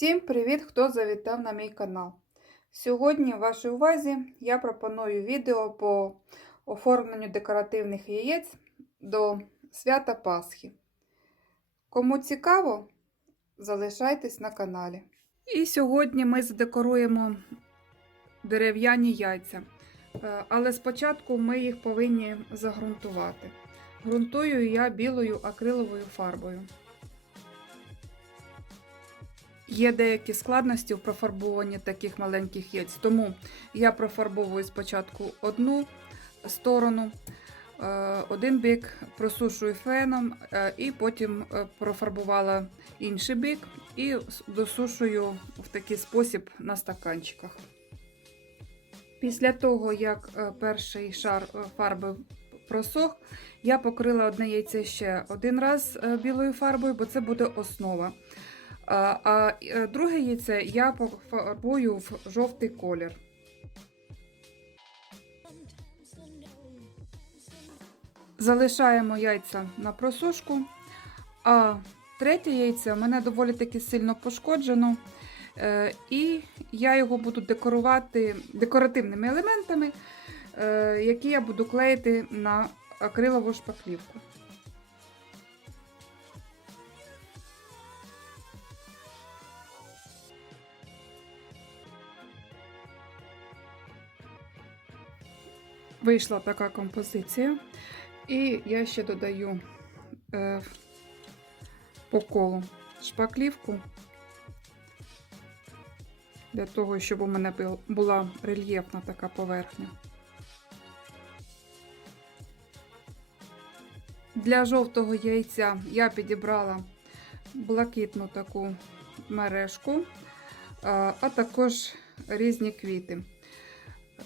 Всім привіт, хто завітав на мій канал. Сьогодні в вашій увазі я пропоную відео по оформленню декоративних яєць до свята Пасхи. Кому цікаво, залишайтесь на каналі. І сьогодні ми задекоруємо дерев'яні яйця. Е, Але спочатку ми їх повинні загрунтувати. Грунтую я білою акриловою фарбою. Є деякі складності в профарбуванні таких маленьких яєць, тому я профарбовую спочатку одну сторону, е, один бік просушую феном, е, і потім е, профарбувала інший бік і досушую в такий спосіб на стаканчиках. Після того, як перший шар фарби просох, я покрила одне яйце ще один раз білою фарбою, бо це буде основа. А друге яйце я пофарбую в жовтий колір. Залишаємо яйця на просушку. А третє яйце в мене доволі таки сильно пошкоджено. Е, і я його буду декорувати декоративними елементами, е, які я буду клеїти на акрилову шпаклівку. Вийшла така композиція. І я ще додаю е, по колу шпаклівку, для того, щоб у мене була рельєфна така поверхня. Для жовтого яйця я підібрала блакитну таку мережку, а також різні квіти.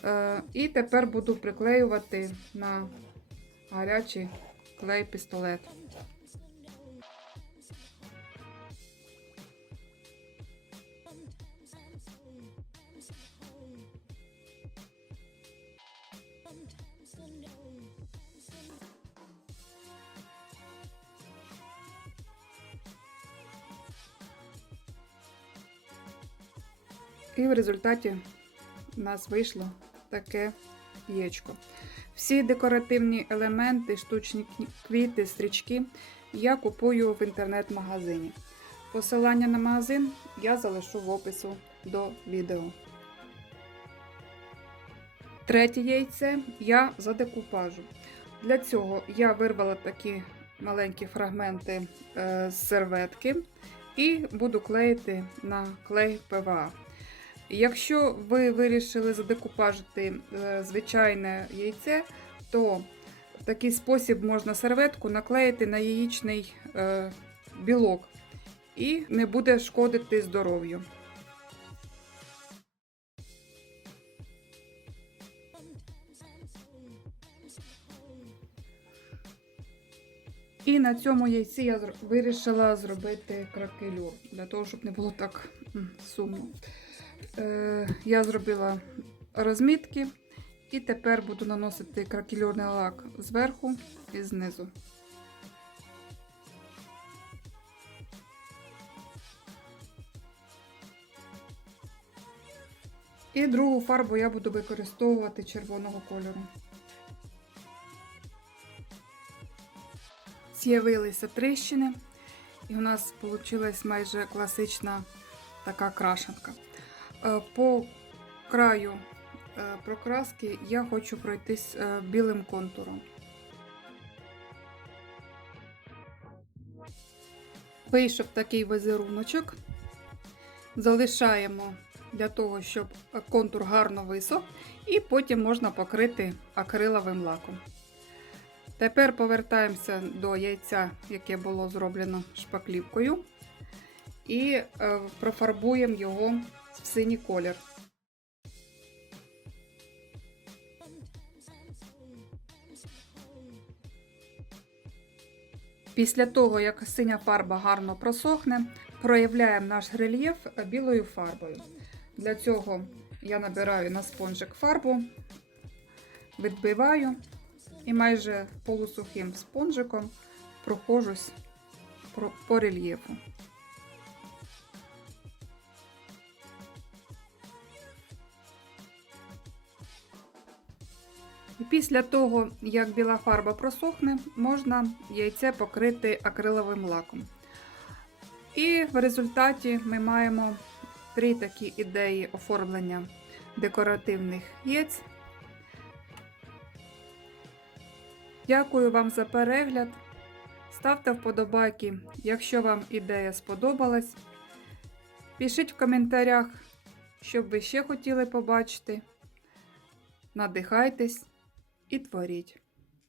Е, і тепер буду приклеювати на гарячий клей пістолет. І в результаті у нас вийшло таке яєчко. Всі декоративні елементи, штучні квіти, стрічки я купую в інтернет-магазині. Посилання на магазин я залишу в опису до відео. Третє яйце я за декупажу. Для цього я вирвала такі маленькі фрагменти е, з серветки і буду клеїти на клей ПВА. Якщо ви вирішили задекупажити е, звичайне яйце, то в такий спосіб можна серветку наклеїти на яєчний е, білок і не буде шкодити здоров'ю. І на цьому яйці я вирішила зробити кракелюр, для того, щоб не було так сумно. Е, я зробила розмітки і тепер буду наносити кракельорний лак зверху і знизу. І другу фарбу я буду використовувати червоного кольору. З'явилися тріщини, і у нас вийшла майже класична така крашенка. Е, по краю е, прокраски я хочу пройтись е, білим контуром. Вийшов такий візеруночок. Залишаємо для того, щоб контур гарно висох, і потім можна покрити акриловим лаком. Тепер повертаємося до яйця, яке було зроблено шпаклівкою, і профарбуємо його в синій колір. Після того, як синя фарба гарно просохне, проявляємо наш рельєф білою фарбою. Для цього я набираю на спонжик фарбу, відбиваю і майже полусухим спонжиком прохожусь по рельєфу. І після того, як біла фарба просохне, можна яйце покрити акриловим лаком. І в результаті ми маємо три такі ідеї оформлення декоративних яєць. Дякую вам за перегляд. Ставте вподобайки, якщо вам ідея сподобалась. Пишіть в коментарях, що б ви ще хотіли побачити. Надихайтесь і творіть.